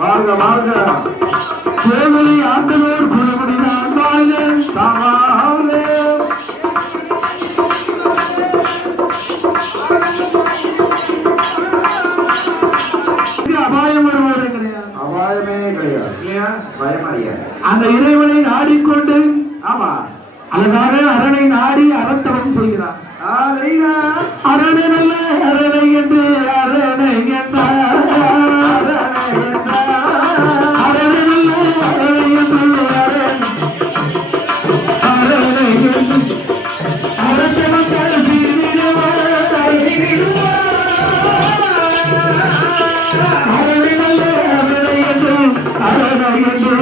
வாழ்க வாழ்க. கோவிலை ஆண்டவர் குலமுடிதான் வாழ்க தாவாக. அபாயம் வருவது கிடையாது, அபாயமே கிடையாது இல்லையா? பயம் அறியாது. அந்த இறைவனை நாடிக்கொண்டு ஆமா அழகாக அரணை நாடி அறத்தவம் செய்கிறார். அரணை நல்ல அரணை என்று அரணை என்றார். அரணை நல்ல அரணை என்று அரணை என்று அறத்தவங்கள் சீரிடுவார். அரணை நல்ல அரணை என்று அரணை என்று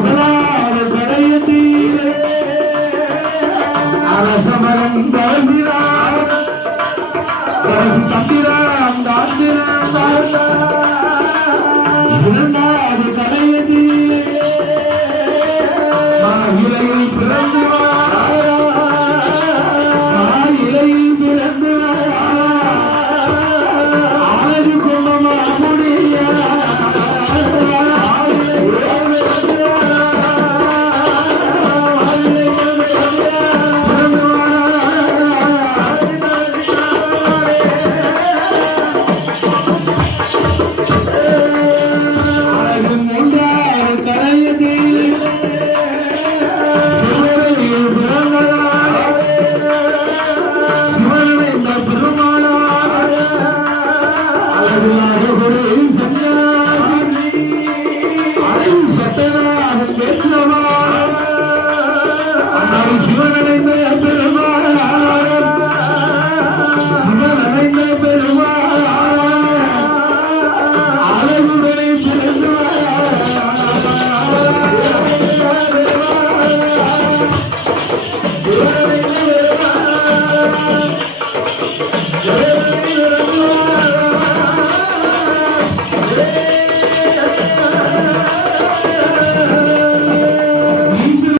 வரம்